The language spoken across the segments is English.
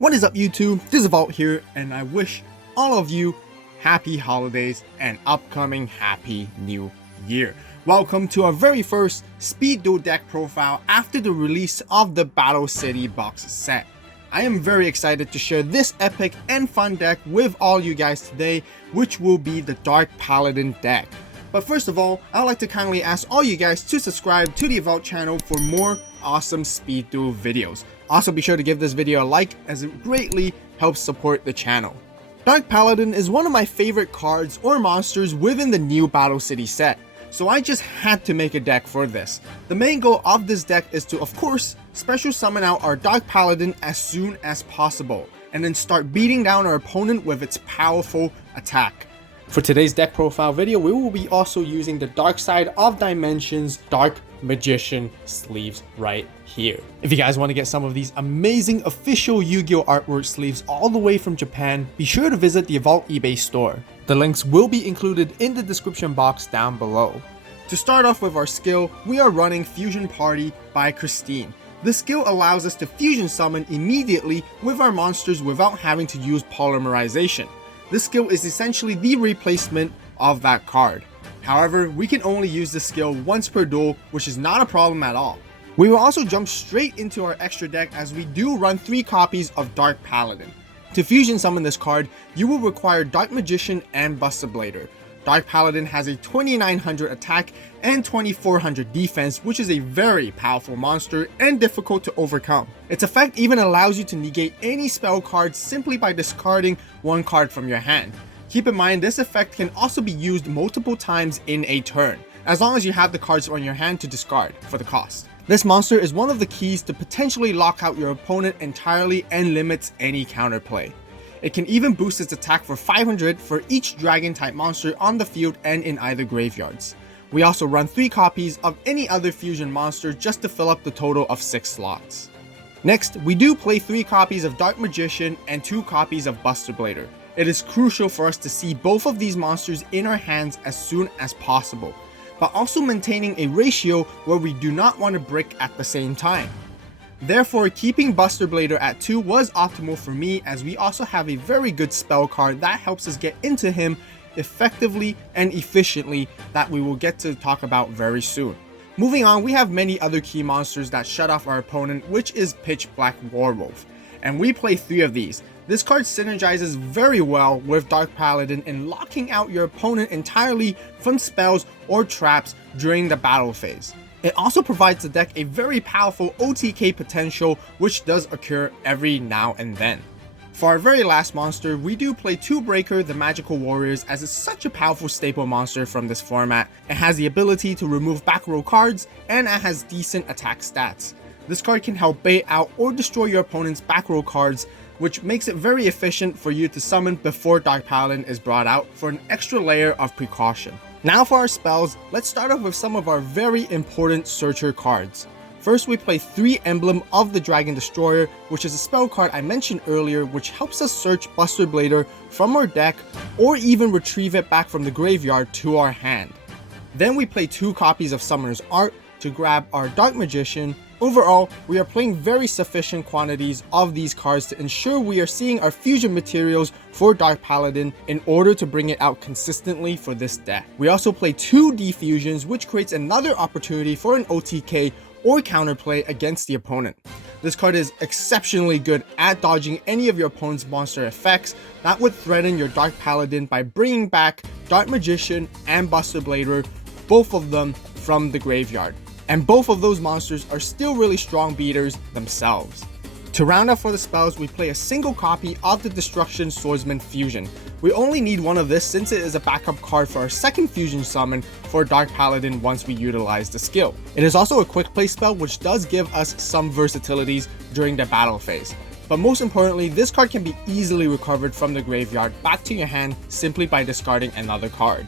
What is up YouTube, this is AVAULT here, and I wish all of you happy holidays and upcoming happy new year. Welcome to our very first Speed Duel Deck Profile after the release of the Battle City box set. I am very excited to share this epic and fun deck with all you guys today, which will be the Dark Paladin Deck. But first of all, I would like to kindly ask all you guys to subscribe to the AVAULT channel for more awesome Speed Duel videos. Also be sure to give this video a like as it greatly helps support the channel. Dark Paladin is one of my favorite cards or monsters within the new Battle City set, so I just had to make a deck for this. The main goal of this deck is to, of course, special summon out our Dark Paladin as soon as possible, and then start beating down our opponent with its powerful attack. For today's deck profile video, we will be also using the Dark Side of Dimensions Dark Magician sleeves right here. If you guys want to get some of these amazing official Yu-Gi-Oh artwork sleeves all the way from Japan, be sure to visit the AVAULT eBay store. The links will be included in the description box down below. To start off with our skill, we are running Fusion Party by Christine. This skill allows us to fusion summon immediately with our monsters without having to use polymerization. This skill is essentially the replacement of that card. However, we can only use this skill once per duel, which is not a problem at all. We will also jump straight into our extra deck as we do run 3 copies of Dark Paladin. To fusion summon this card, you will require Dark Magician and Buster Blader. Dark Paladin has a 2900 attack and 2400 defense, which is a very powerful monster and difficult to overcome. Its effect even allows you to negate any spell cards simply by discarding one card from your hand. Keep in mind, this effect can also be used multiple times in a turn, as long as you have the cards on your hand to discard for the cost. This monster is one of the keys to potentially lock out your opponent entirely and limits any counterplay. It can even boost its attack for 500 for each dragon type monster on the field and in either graveyards. We also run 3 copies of any other fusion monster just to fill up the total of 6 slots. Next, we do play 3 copies of Dark Magician and 2 copies of Buster Blader. It is crucial for us to see both of these monsters in our hands as soon as possible, but also maintaining a ratio where we do not want to brick at the same time. Therefore, keeping Buster Blader at 2 was optimal for me, as we also have a very good spell card that helps us get into him effectively and efficiently that we will get to talk about very soon. Moving on, we have many other key monsters that shut off our opponent, which is Pitch Black Werewolf, and we play 3 of these. This card synergizes very well with Dark Paladin in locking out your opponent entirely from spells or traps during the battle phase. It also provides the deck a very powerful OTK potential, which does occur every now and then. For our very last monster, we do play 2 Breaker the Magical Warriors, as it's such a powerful staple monster from this format. It has the ability to remove back row cards, and it has decent attack stats. This card can help bait out or destroy your opponent's back row cards, which makes it very efficient for you to summon before Dark Paladin is brought out for an extra layer of precaution. Now for our spells, let's start off with some of our very important Searcher cards. First, we play 3 Emblem of the Dragon Destroyer, which is a spell card I mentioned earlier, which helps us search Buster Blader from our deck or even retrieve it back from the graveyard to our hand. Then we play 2 copies of Summoner's Art to grab our Dark Magician. Overall, we are playing very sufficient quantities of these cards to ensure we are seeing our fusion materials for Dark Paladin in order to bring it out consistently for this deck. We also play 2 Defusions, which creates another opportunity for an OTK or counterplay against the opponent. This card is exceptionally good at dodging any of your opponent's monster effects that would threaten your Dark Paladin by bringing back Dark Magician and Buster Blader, both of them from the graveyard. And both of those monsters are still really strong beaters themselves. To round up for the spells, we play a single copy of the Destruction Swordsman Fusion. We only need one of this since it is a backup card for our second fusion summon for Dark Paladin once we utilize the skill. It is also a quick play spell, which does give us some versatilities during the battle phase. But most importantly, this card can be easily recovered from the graveyard back to your hand simply by discarding another card.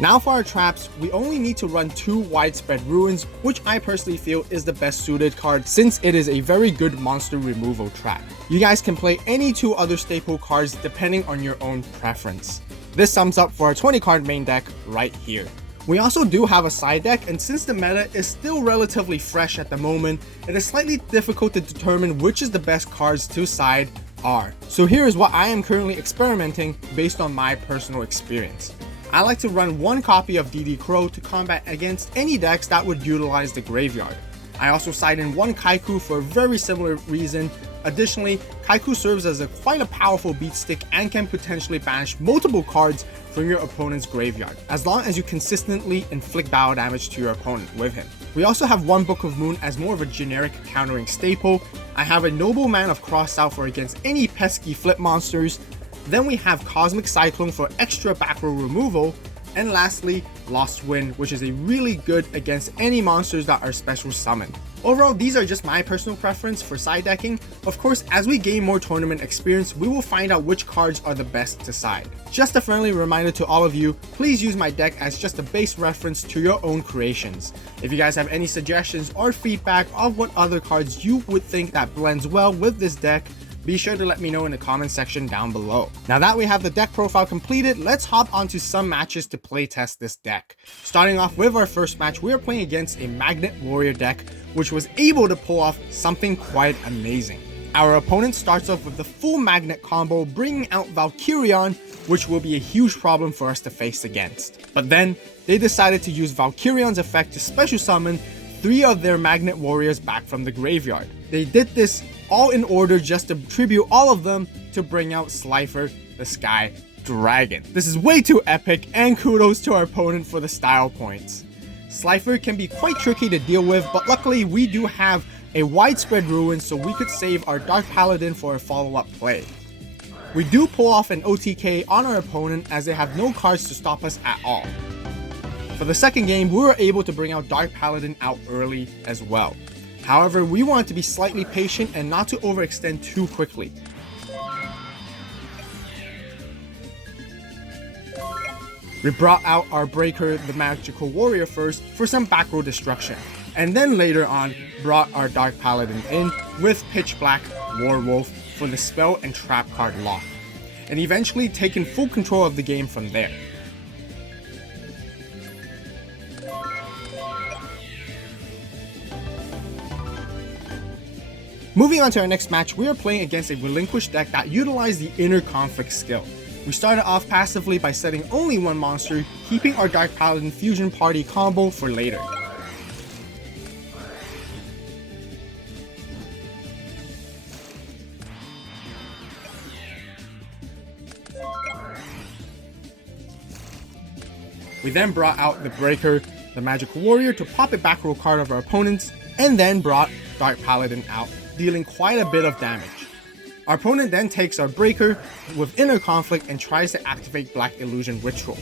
Now for our traps, we only need to run 2 Widespread Ruins, which I personally feel is the best suited card since it is a very good monster removal trap. You guys can play any 2 other staple cards depending on your own preference. This sums up for our 20 card main deck right here. We also do have a side deck, and since the meta is still relatively fresh at the moment, it is slightly difficult to determine which is the best cards to side are. So here is what I am currently experimenting based on my personal experience. I like to run one copy of DD Crow to combat against any decks that would utilize the graveyard. I also side in one Kaiku for a very similar reason. Additionally, Kaiku serves as quite a powerful beat stick and can potentially banish multiple cards from your opponent's graveyard, as long as you consistently inflict battle damage to your opponent with him. We also have one Book of Moon as more of a generic countering staple. I have a Nobleman of Cross out for against any pesky flip monsters. Then we have Cosmic Cyclone for extra back row removal. And lastly, Lost Wind, which is a really good against any monsters that are special summoned. Overall, these are just my personal preference for side decking. Of course, as we gain more tournament experience, we will find out which cards are the best to side. Just a friendly reminder to all of you, please use my deck as just a base reference to your own creations. If you guys have any suggestions or feedback of what other cards you would think that blends well with this deck, be sure to let me know in the comment section down below. Now that we have the deck profile completed, let's hop onto some matches to playtest this deck. Starting off with our first match, we are playing against a Magnet Warrior deck, which was able to pull off something quite amazing. Our opponent starts off with the full Magnet combo, bringing out Valkyrion, which will be a huge problem for us to face against. But then, they decided to use Valkyrion's effect to special summon 3 of their Magnet Warriors back from the graveyard. They did this all in order just to tribute all of them to bring out Slifer, the Sky Dragon. This is way too epic, and kudos to our opponent for the style points. Slifer can be quite tricky to deal with, but luckily we do have a widespread ruin, so we could save our Dark Paladin for a follow-up play. We do pull off an OTK on our opponent as they have no cards to stop us at all. For the second game, we were able to bring out Dark Paladin out early as well. However, we wanted to be slightly patient and not to overextend too quickly. We brought out our Breaker, the Magical Warrior first for some back row destruction, and then later on brought our Dark Paladin in with Pitch Black Warwolf for the spell and trap card lock, and eventually taken full control of the game from there. Moving on to our next match, we are playing against a Relinquished deck that utilized the Inner Conflict skill. We started off passively by setting only one monster, keeping our Dark Paladin Fusion Party combo for later. We then brought out the Breaker, the Magical Warrior, to pop a back row card of our opponents, and then brought Dark Paladin out, dealing quite a bit of damage. Our opponent then takes our Breaker with Inner Conflict and tries to activate Black Illusion Ritual.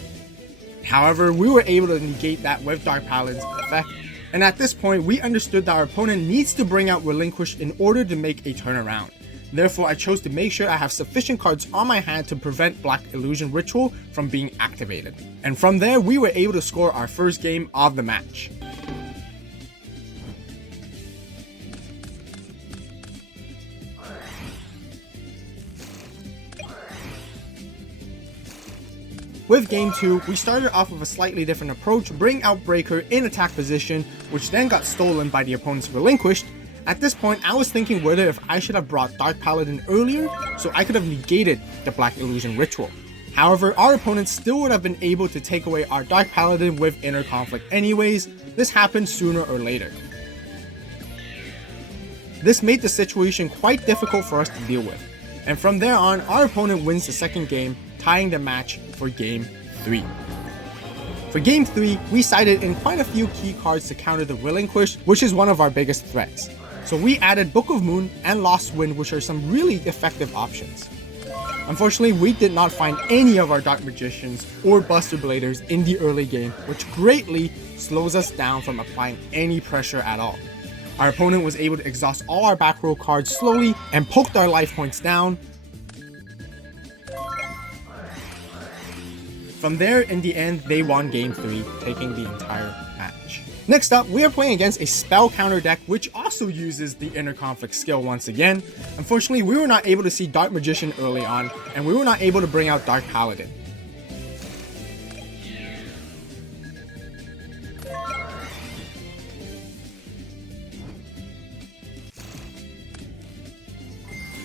However, we were able to negate that with Dark Paladin's effect, and at this point we understood that our opponent needs to bring out Relinquish in order to make a turnaround. Therefore, I chose to make sure I have sufficient cards on my hand to prevent Black Illusion Ritual from being activated. And from there, we were able to score our first game of the match. With game 2, we started off with a slightly different approach, bring out Breaker in attack position, which then got stolen by the opponent's Relinquished. At this point, I was thinking whether if I should have brought Dark Paladin earlier, so I could have negated the Black Illusion Ritual. However, our opponent still would have been able to take away our Dark Paladin with Inner Conflict anyways. This happened sooner or later. This made the situation quite difficult for us to deal with, and from there on, our opponent wins the second game, tying the match for game 3. For game 3, we sided in quite a few key cards to counter the Relinquish, which is one of our biggest threats. So we added Book of Moon and Lost Wind, which are some really effective options. Unfortunately, we did not find any of our Dark Magicians or Buster Bladers in the early game, which greatly slows us down from applying any pressure at all. Our opponent was able to exhaust all our back row cards slowly and poked our life points down. From there, in the end, they won game 3, taking the entire match. Next up, we are playing against a spell counter deck which also uses the Inner Conflict skill once again. Unfortunately, we were not able to see Dark Magician early on, and we were not able to bring out Dark Paladin.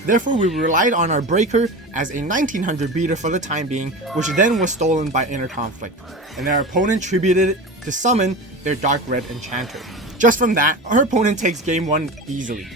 Therefore, we relied on our breaker as a 1900 beater for the time being, which then was stolen by Inner Conflict, and their opponent tributed it to summon their Dark Red Enchanter. Just from that, our opponent takes game 1 easily.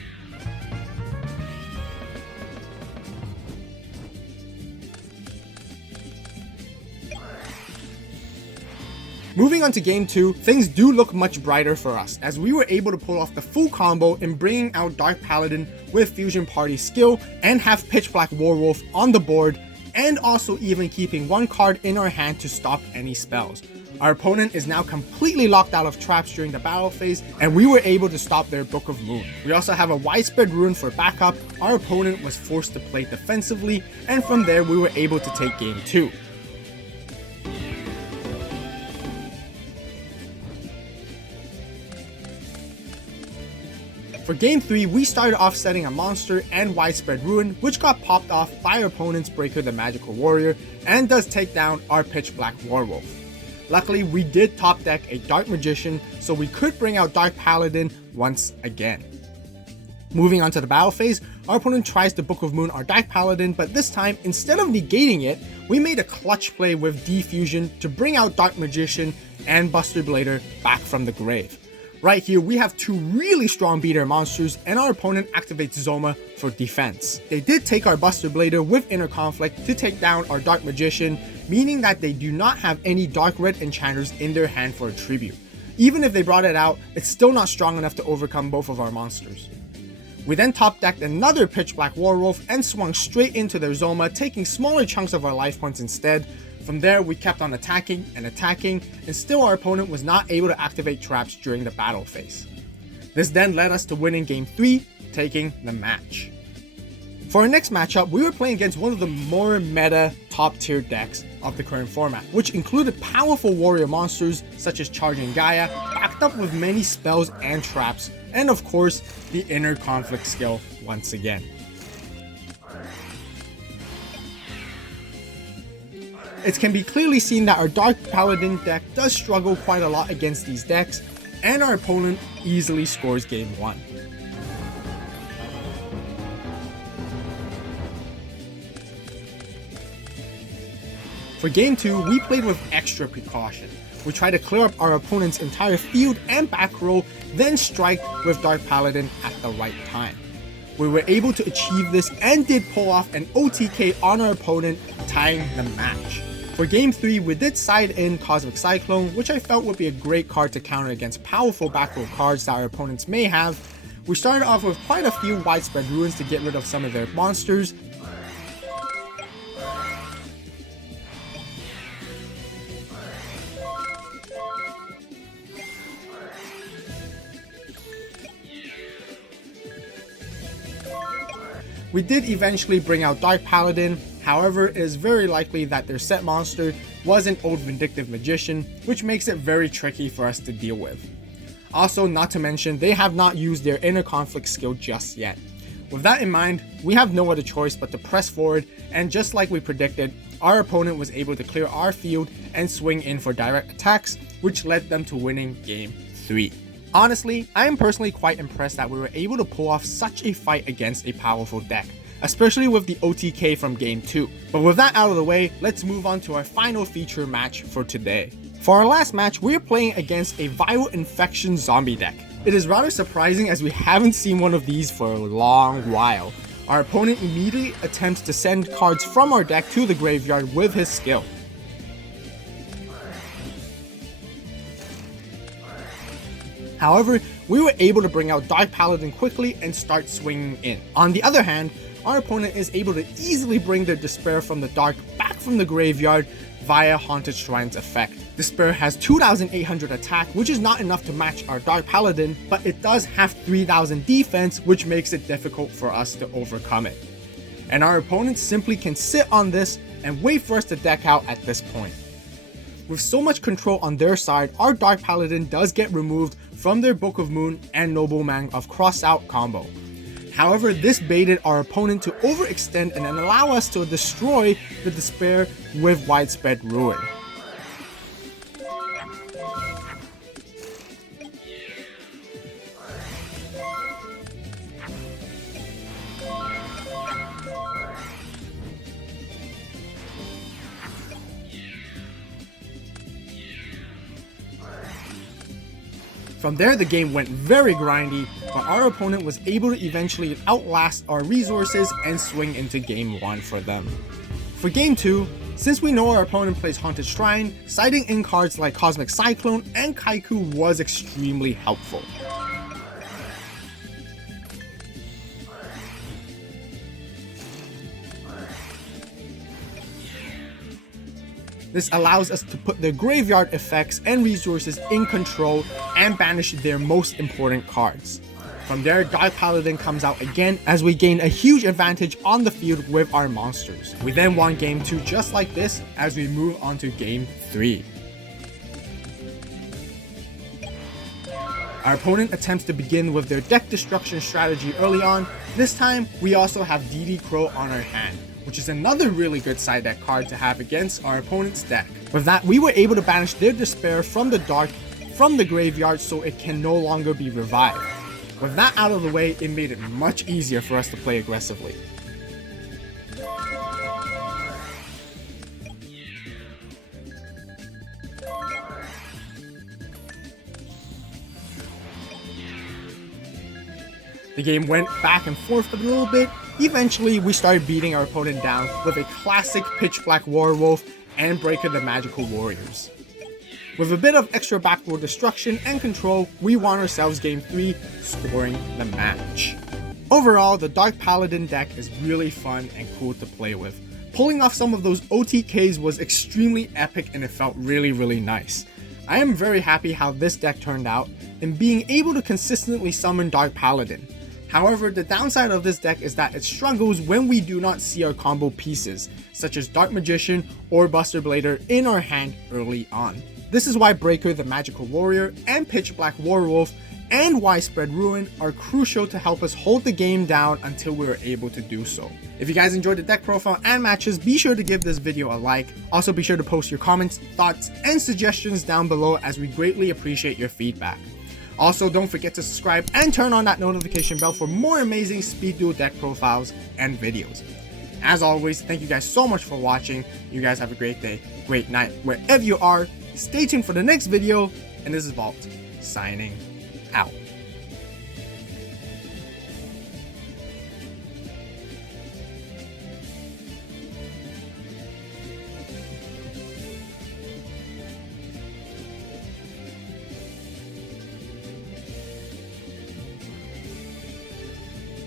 Moving on to game 2, things do look much brighter for us, as we were able to pull off the full combo in bringing out Dark Paladin with Fusion Party skill and have Pitch Black Warwolf on the board, and also even keeping one card in our hand to stop any spells. Our opponent is now completely locked out of traps during the battle phase, and we were able to stop their Book of Moon. We also have a widespread rune for backup. Our opponent was forced to play defensively, and from there we were able to take game 2. For game 3, we started off setting a monster and widespread ruin, which got popped off by our opponent's Breaker the Magical Warrior, and does take down our Pitch Black Warwolf. Luckily, we did top deck a Dark Magician, so we could bring out Dark Paladin once again. Moving on to the battle phase, our opponent tries to Book of Moon our Dark Paladin, but this time, instead of negating it, we made a clutch play with Defusion to bring out Dark Magician and Buster Blader back from the grave. Right here, we have two really strong beater monsters, and our opponent activates Zoma for defense. They did take our Buster Blader with Inner Conflict to take down our Dark Magician, meaning that they do not have any Dark Red Enchanters in their hand for a tribute. Even if they brought it out, it's still not strong enough to overcome both of our monsters. We then top decked another Pitch Black Warwolf and swung straight into their Zoma, taking smaller chunks of our life points instead. From there, we kept on attacking, and still our opponent was not able to activate traps during the battle phase. This then led us to winning game 3, taking the match. For our next matchup, we were playing against one of the more meta top tier decks of the current format, which included powerful warrior monsters such as Charging Gaia, backed up with many spells and traps, and of course, the Inner Conflict skill once again. It can be clearly seen that our Dark Paladin deck does struggle quite a lot against these decks, and our opponent easily scores game 1. For game 2, we played with extra precaution. We tried to clear up our opponent's entire field and back row, then strike with Dark Paladin at the right time. We were able to achieve this and did pull off an OTK on our opponent, tying the match. For game 3, we did side in Cosmic Cyclone, which I felt would be a great card to counter against powerful back row cards that our opponents may have. We started off with quite a few widespread ruins to get rid of some of their monsters. We did eventually bring out Dark Paladin. However, it is very likely that their set monster was an old Vindictive Magician, which makes it very tricky for us to deal with. Also, not to mention, they have not used their Inner Conflict skill just yet. With that in mind, we have no other choice but to press forward, and just like we predicted, our opponent was able to clear our field and swing in for direct attacks, which led them to winning game 3. Honestly, I am personally quite impressed that we were able to pull off such a fight against a powerful deck, especially with the OTK from game 2. But with that out of the way, let's move on to our final feature match for today. For our last match, we are playing against a Viral Infection zombie deck. It is rather surprising as we haven't seen one of these for a long while. Our opponent immediately attempts to send cards from our deck to the graveyard with his skill. However, we were able to bring out Dark Paladin quickly and start swinging in. On the other hand, our opponent is able to easily bring their Despair from the Dark back from the graveyard via Haunted Shrine's effect. Despair has 2,800 attack, which is not enough to match our Dark Paladin, but it does have 3,000 defense, which makes it difficult for us to overcome it. And our opponent simply can sit on this and wait for us to deck out at this point. With so much control on their side, our Dark Paladin does get removed from their Book of Moon and Nobleman of Cross Out combo. However, this baited our opponent to overextend and then allow us to destroy the Despair with Widespread Ruin. From there, the game went very grindy, but our opponent was able to eventually outlast our resources and swing into game 1 for them. For game 2, since we know our opponent plays Haunted Shrine, siding in cards like Cosmic Cyclone and Kaiku was extremely helpful. This allows us to put their graveyard effects and resources in control and banish their most important cards. From there, Dark Paladin comes out again as we gain a huge advantage on the field with our monsters. We then won game 2 just like this as we move on to game 3. Our opponent attempts to begin with their deck destruction strategy early on. This time, we also have DD Crow on our hand, which is another really good side deck card to have against our opponent's deck. With that, we were able to banish their Despair from the dark from the graveyard so it can no longer be revived. With that out of the way, it made it much easier for us to play aggressively. The game went back and forth a little bit. Eventually, we started beating our opponent down with a classic Pitch Black Werewolf and Breaker the Magical Warriors. With a bit of extra backboard destruction and control, we won ourselves game 3, scoring the match. Overall, the Dark Paladin deck is really fun and cool to play with. Pulling off some of those OTKs was extremely epic and it felt really nice. I am very happy how this deck turned out and being able to consistently summon Dark Paladin. However, the downside of this deck is that it struggles when we do not see our combo pieces, such as Dark Magician or Buster Blader in our hand early on. This is why Breaker the Magical Warrior and Pitch Black Werewolf and Widespread Ruin are crucial to help us hold the game down until we are able to do so. If you guys enjoyed the deck profile and matches, be sure to give this video a like. Also be sure to post your comments, thoughts, and suggestions down below as we greatly appreciate your feedback. Also, don't forget to subscribe and turn on that notification bell for more amazing Speed Duel deck profiles and videos. As always, thank you guys so much for watching. You guys have a great day, great night, wherever you are. Stay tuned for the next video, and this is Vault, signing out.